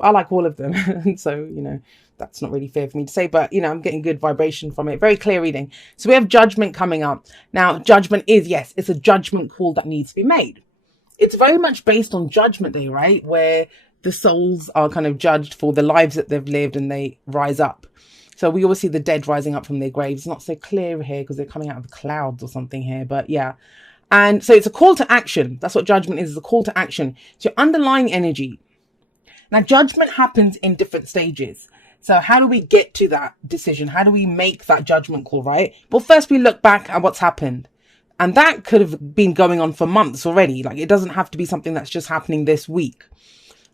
I like all of them. So, that's not really fair for me to say, but, I'm getting good vibration from it. Very clear reading. So we have judgment coming up. Now, judgment is, yes, it's a judgment call that needs to be made. It's very much based on Judgment Day, right? Where the souls are kind of judged for the lives that they've lived and they rise up. So we always see the dead rising up from their graves. Not so clear here because they're coming out of the clouds or something here, but yeah. And so it's a call to action. That's what judgment is a call to action. So your underlying energy. Now, judgment happens in different stages. So how do we get to that decision? How do we make that judgment call, right? Well, first we look back at what's happened. And that could have been going on for months already. Like, it doesn't have to be something that's just happening this week.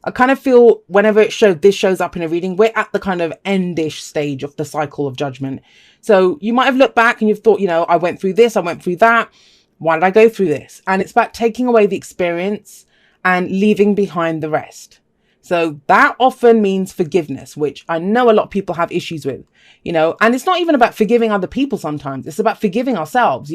I kind of feel whenever this shows up in a reading, we're at the kind of endish stage of the cycle of judgment. So you might have looked back and you've thought, I went through this, I went through that. Why did I go through this? And it's about taking away the experience and leaving behind the rest. So that often means forgiveness, which I know a lot of people have issues with, and it's not even about forgiving other people sometimes. It's about forgiving ourselves,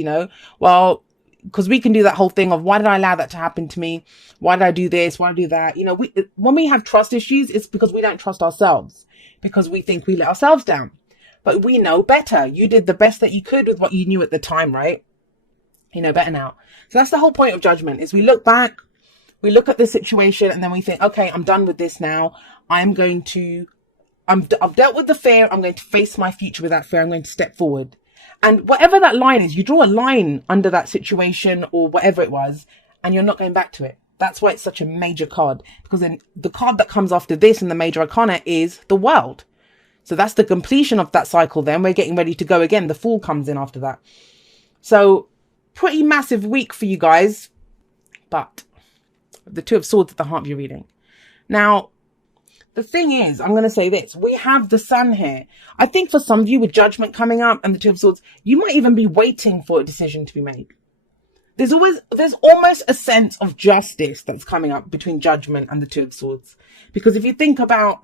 well, because we can do that whole thing of why did I allow that to happen to me? Why did I do this? Why did I do that? When we have trust issues, it's because we don't trust ourselves, because we think we let ourselves down. But we know better. You did the best that you could with what you knew at the time, right? You know better now. So that's the whole point of judgment, is we look back, we look at the situation, and then we think, okay, I'm done with this now. I've dealt with the fear. I'm going to face my future with that fear. I'm going to step forward. And whatever that line is, you draw a line under that situation or whatever it was, and you're not going back to it. That's why it's such a major card, because then the card that comes after this in the major arcana is the World. So that's the completion of that cycle. Then we're getting ready to go again. The Fool comes in after that. So pretty massive week for you guys, but the Two of Swords at the heart of your reading. Now, the thing is, I'm going to say this. We have the Sun here. I think for some of you with Judgment coming up and the Two of Swords, you might even be waiting for a decision to be made. There's almost a sense of justice that's coming up between Judgment and the Two of Swords. Because if you think about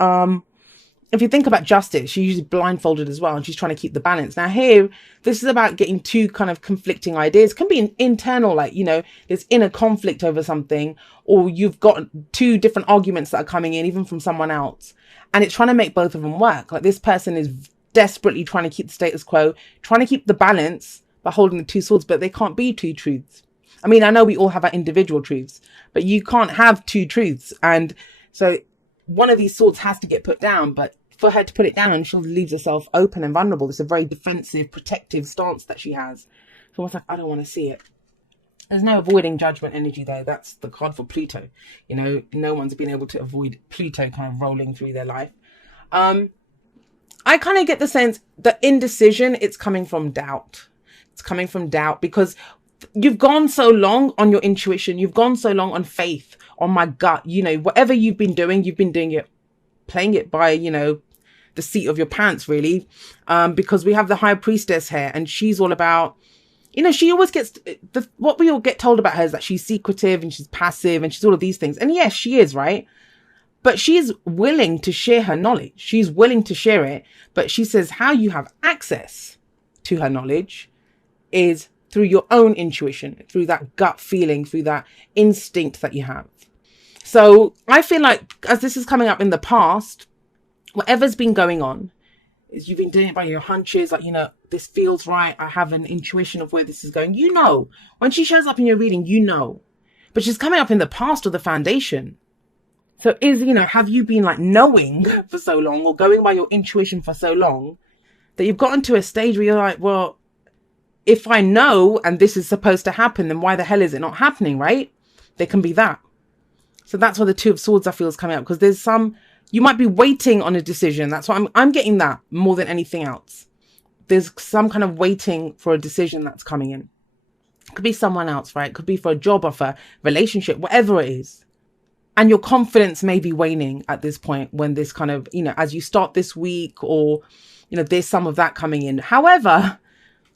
justice, she's usually blindfolded as well, and she's trying to keep the balance. Now here, this is about getting two kind of conflicting ideas. It can be an internal, there's inner conflict over something, or you've got two different arguments that are coming in, even from someone else. And it's trying to make both of them work. Like, this person is desperately trying to keep the status quo, trying to keep the balance by holding the two swords, but they can't be two truths. I mean, I know we all have our individual truths, but you can't have two truths. And so one of these swords has to get put down, but for her to put it down, she leaves herself open and vulnerable. It's a very defensive, protective stance that she has. So I don't want to see it. There's no avoiding Judgment energy there. That's the card for Pluto. No one's been able to avoid Pluto kind of rolling through their life. I kind of get the sense that indecision, it's coming from doubt. It's coming from doubt because you've gone so long on your intuition. You've gone so long on faith, on my gut. Whatever you've been doing it, playing it by, the seat of your pants, really. Because we have the High Priestess here, and she's all about, she always gets, what we all get told about her is that she's secretive and she's passive and she's all of these things. And yes, she is, right? But she's willing to share her knowledge. She's willing to share it. But she says how you have access to her knowledge is through your own intuition, through that gut feeling, through that instinct that you have. So I feel like, as this is coming up in the past, whatever's been going on, is you've been doing it by your hunches, like, this feels right. I have an intuition of where this is going. When she shows up in your reading, but she's coming up in the past or the foundation. So have you been knowing for so long or going by your intuition for so long that you've gotten to a stage where you're like, well, if I know and this is supposed to happen, then why the hell is it not happening, right? There can be that. So that's why the Two of Swords, I feel, is coming up, because you might be waiting on a decision. That's why I'm getting that more than anything else. There's some kind of waiting for a decision that's coming in. It could be someone else, right? It could be for a job offer, relationship, whatever it is. And your confidence may be waning at this point when this kind of, as you start this week, or, there's some of that coming in. However,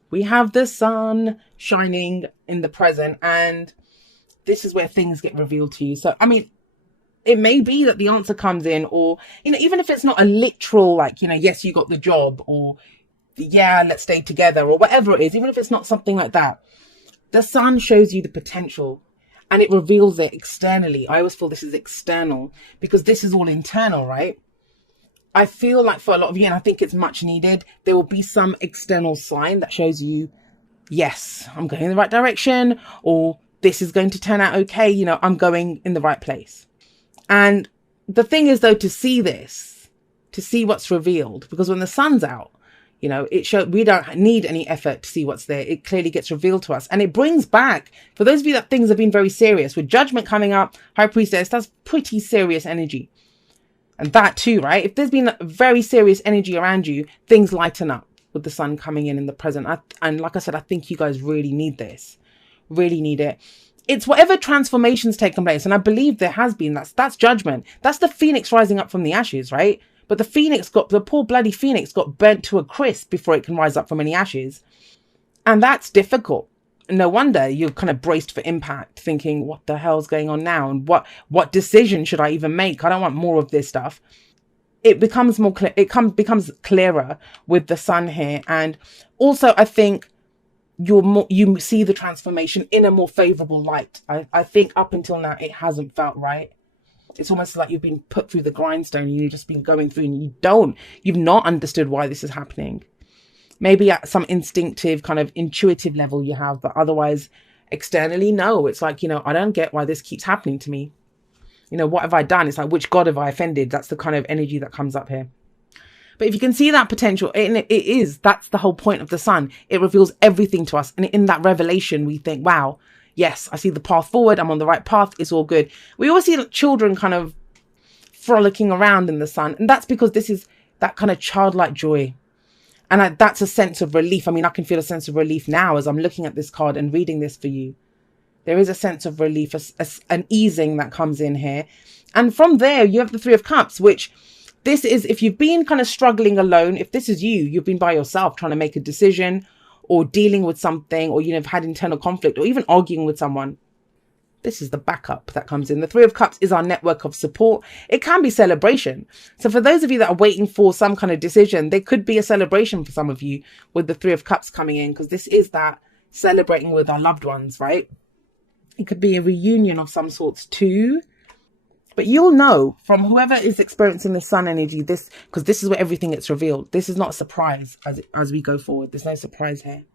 we have the sun shining in the present, and this is where things get revealed to you. So, I mean, it may be that the answer comes in, or, even if it's not a literal, yes, you got the job, or yeah, let's stay together, or whatever it is, even if it's not something like that, the sun shows you the potential. and it reveals it externally. I always feel this is external because this is all internal, right? I feel like for a lot of you, and I think it's much needed, there will be some external sign that shows you, yes, I'm going in the right direction, or this is going to turn out okay. You know, I'm going in the right place. And the thing is, though, to see this, to see what's revealed, because when the sun's out, you know, we don't need any effort to see what's there. It clearly gets revealed to us. And it brings back, for those of you that things have been very serious, with judgment coming up, high priestess, that's pretty serious energy. And that too, right? If there's been very serious energy around you, things lighten up with the sun coming in the present. And like I said, I think you guys really need this. Really need it. It's whatever transformations taken place. And I believe there has been. That's judgment. That's the phoenix rising up from the ashes, right? But the poor bloody phoenix got burnt to a crisp before it can rise up from any ashes. And that's difficult. No wonder you're kind of braced for impact, thinking, what the hell's going on now? And what decision should I even make? I don't want more of this stuff. It becomes more clear. Becomes clearer with the sun here. And also, I think you see the transformation in a more favorable light. I think up until now, it hasn't felt right. It's almost like you've been put through the grindstone and you've just been going through and you've not understood why this is happening. Maybe at some instinctive kind of intuitive level you have, but otherwise externally, no. It's like, you know, I don't get why this keeps happening to me. You know, what have I done? It's like, which God have I offended? That's the kind of energy that comes up here. But if you can see that potential, that's the whole point of the sun. It reveals everything to us. And in that revelation, we think, wow, yes, I see the path forward. I'm on the right path. It's all good. We always see children kind of frolicking around in the sun. And that's because this is that kind of childlike joy. And that's a sense of relief. I mean, I can feel a sense of relief now as I'm looking at this card and reading this for you. There is a sense of relief, an easing that comes in here. And from there, you have the Three of Cups, which this is, if you've been kind of struggling alone, if this is you've been by yourself trying to make a decision or dealing with something, or, you know, have had internal conflict or even arguing with someone. This is the backup that comes in. The Three of Cups is our network of support. It can be celebration. So for those of you that are waiting for some kind of decision, there could be a celebration for some of you with the Three of Cups coming in, because this is that celebrating with our loved ones, right? It could be a reunion of some sorts too. But you'll know from whoever is experiencing the sun energy, because this is where everything gets revealed. This is not a surprise as we go forward. There's no surprise here.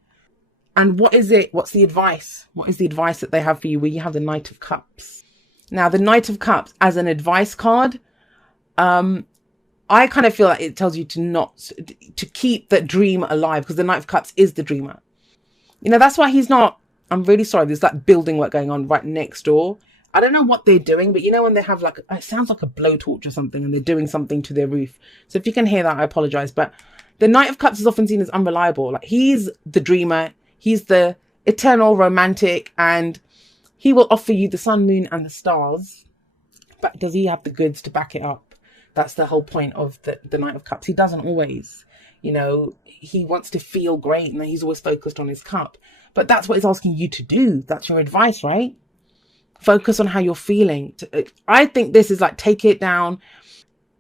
And what is it? What's the advice? What is the advice that they have for you where you have the Knight of Cups? Now, the Knight of Cups as an advice card, I kind of feel like it tells you to keep that dream alive, because the Knight of Cups is the dreamer. You know, that's why he's not, I'm really sorry, there's that building work going on right next door. I don't know what they're doing, but you know when they have like, it sounds like a blowtorch or something, and they're doing something to their roof. So if you can hear that, I apologize. But the Knight of Cups is often seen as unreliable. Like, he's the dreamer. He's the eternal romantic, and he will offer you the sun, moon, and the stars. But does he have the goods to back it up? That's the whole point of the Knight of Cups. He doesn't always, you know, he wants to feel great, and he's always focused on his cup. But that's what he's asking you to do. That's your advice, right? Focus on how you're feeling. I think this is like, take it down.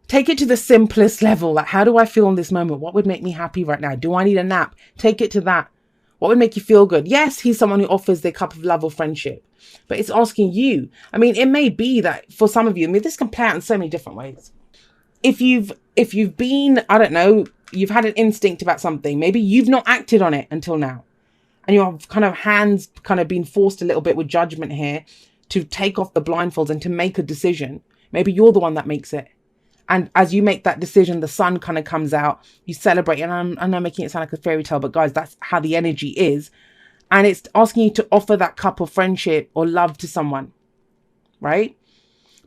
Take it to the simplest level. Like, how do I feel in this moment? What would make me happy right now? Do I need a nap? Take it to that. What would make you feel good? Yes, he's someone who offers their cup of love or friendship, but it's asking you. I mean, it may be that for some of you, I mean, this can play out in so many different ways. If you've been, I don't know, you've had an instinct about something, maybe you've not acted on it until now, and your kind of hands kind of been forced a little bit with judgment here to take off the blindfolds and to make a decision. Maybe you're the one that makes it. And as you make that decision, the sun kind of comes out, you celebrate. And I'm not making it sound like a fairy tale, but guys, that's how the energy is. And it's asking you to offer that cup of friendship or love to someone, right?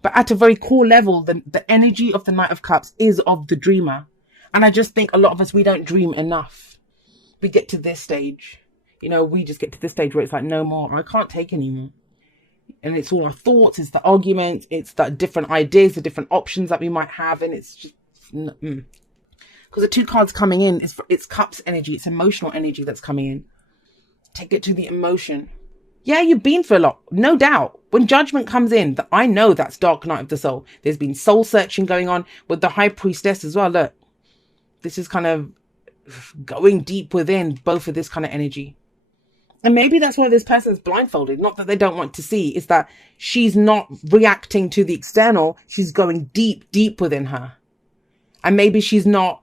But at a very core level, the energy of the Knight of Cups is of the dreamer. And I just think a lot of us, we don't dream enough. We get to this stage, you know, we just get to this stage where it's like, no more, I can't take anymore. And it's all our thoughts, it's the arguments, it's the different ideas, the different options that we might have. And it's just, because the two cards coming in, it's cups energy, it's emotional energy that's coming in. Take it to the emotion. Yeah, you've been through a lot, no doubt. When judgment comes in, I know that's dark night of the soul. There's been soul searching going on with the high priestess as well. Look, this is kind of going deep within both of this kind of energy. And maybe that's why this person's blindfolded. Not that they don't want to see, is that she's not reacting to the external. She's going deep, deep within her. And maybe she's not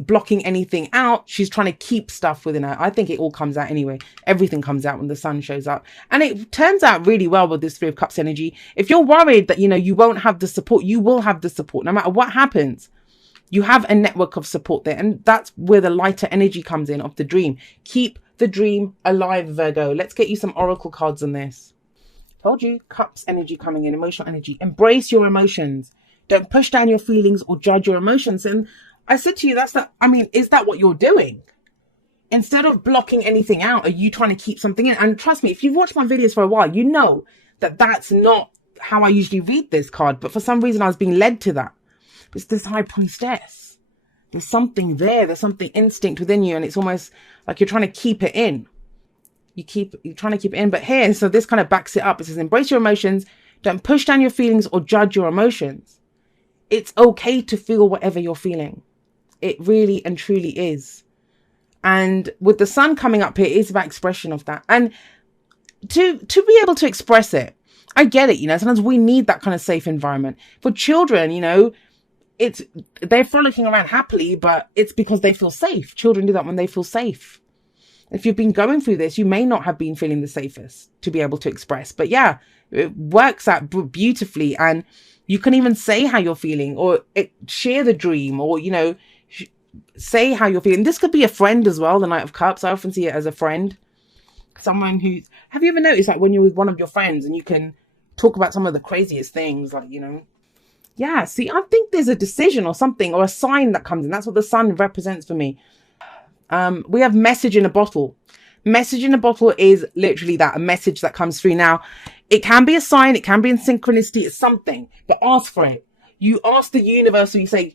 blocking anything out. She's trying to keep stuff within her. I think it all comes out anyway. Everything comes out when the sun shows up. And it turns out really well with this Three of Cups energy. If you're worried that, you won't have the support, you will have the support no matter what happens. You have a network of support there. And that's where the lighter energy comes in of the dream. Keep the dream alive, Virgo. Let's get you some oracle cards on this. Told you, Cups energy coming in, emotional energy. Embrace your emotions. Don't push down your feelings or judge your emotions. And I said to you, is that what you're doing? Instead of blocking anything out, are you trying to keep something in? And trust me, if you've watched my videos for a while, you know that that's not how I usually read this card. But for some reason, I was being led to that. It's this High Priestess. There's something there. There's something instinct within you. And it's almost like you're trying to keep it in. You're trying to keep it in. But here, so this kind of backs it up. It says, embrace your emotions. Don't push down your feelings or judge your emotions. It's okay to feel whatever you're feeling. It really and truly is. And with the sun coming up here, it's about expression of that. And to be able to express it, I get it, sometimes we need that kind of safe environment. For children, they're frolicking around happily, but it's because they feel safe. Children do that when they feel safe. If you've been going through this, you may not have been feeling the safest to be able to express. But yeah, it works out beautifully. And you can even say how you're feeling, or share the dream, or, say how you're feeling. This could be a friend as well, the Knight of Cups. I often see it as a friend. Someone who's... Have you ever noticed, like, when you're with one of your friends and you can talk about some of the craziest things, like, Yeah, see, I think there's a decision or something, or a sign that comes in. That's what the sun represents for me. We have message in a bottle. Message in a bottle is literally that, a message that comes through. Now, it can be a sign, it can be in synchronicity, it's something, but ask for it. You ask the universe, you say,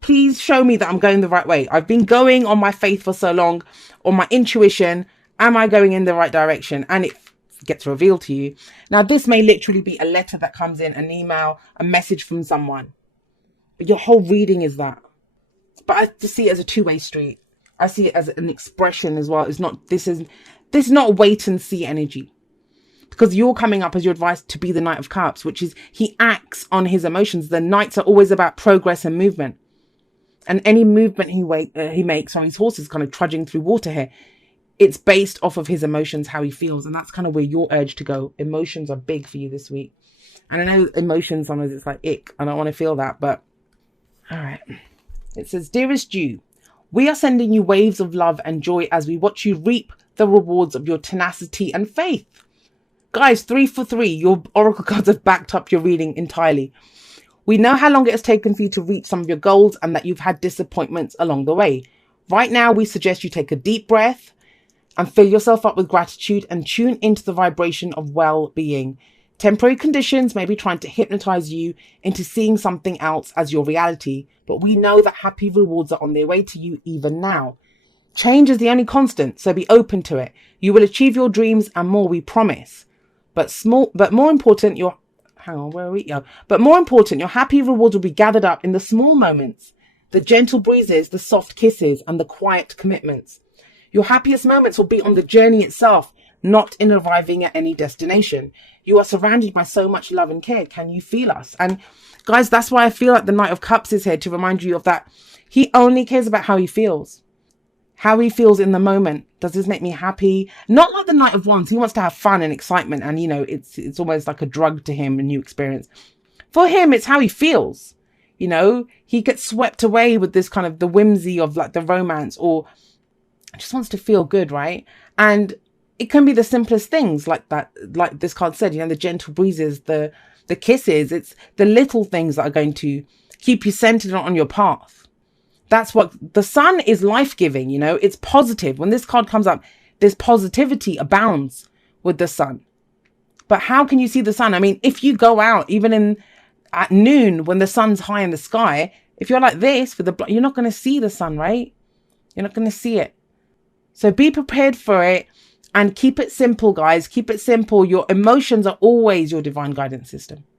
please show me that I'm going the right way. I've been going on my faith for so long, on my intuition. Am I going in the right direction? And it gets revealed to you. Now, this may literally be a letter that comes in, an email, a message from someone. But your whole reading is that. But I just see it as a two-way street. I see it as an expression as well. This is not wait and see energy. Because you're coming up as your advice to be the Knight of Cups, which is he acts on his emotions. The Knights are always about progress and movement. And any movement he makes, or his horse is kind of trudging through water here, it's based off of his emotions, how he feels. And that's kind of where you're urged to go. Emotions are big for you this week. And I know emotions, sometimes it's like, ick, I don't want to feel that. But, all right. It says, dearest Jew, we are sending you waves of love and joy as we watch you reap the rewards of your tenacity and faith. Guys, 3 for 3. Your oracle cards have backed up your reading entirely. We know how long it has taken for you to reach some of your goals and that you've had disappointments along the way. Right now, we suggest you take a deep breath and fill yourself up with gratitude and tune into the vibration of well-being. Temporary conditions may be trying to hypnotize you into seeing something else as your reality, but we know that happy rewards are on their way to you even now. Change is the only constant, so be open to it. You will achieve your dreams and more, we promise. But more important, your happy rewards will be gathered up in the small moments, the gentle breezes, the soft kisses, and the quiet commitments. Your happiest moments will be on the journey itself, not in arriving at any destination. You are surrounded by so much love and care. Can you feel us? And guys, that's why I feel like the Knight of Cups is here to remind you of that. He only cares about how he feels. How he feels in the moment. Does this make me happy? Not like the Knight of Wands. He wants to have fun and excitement. And, it's almost like a drug to him, a new experience. For him, it's how he feels. He gets swept away with this kind of the whimsy of like the romance, or just wants to feel good, right? And it can be the simplest things like that. Like this card said, the gentle breezes, the kisses. It's the little things that are going to keep you centered on your path. That's what the sun is, life-giving, it's positive. When this card comes up, there's positivity abounds with the sun. But how can you see the sun? I mean, if you go out, even at noon when the sun's high in the sky, if you're like this, you're not going to see the sun, right? You're not going to see it. So be prepared for it and keep it simple, guys. Keep it simple. Your emotions are always your divine guidance system.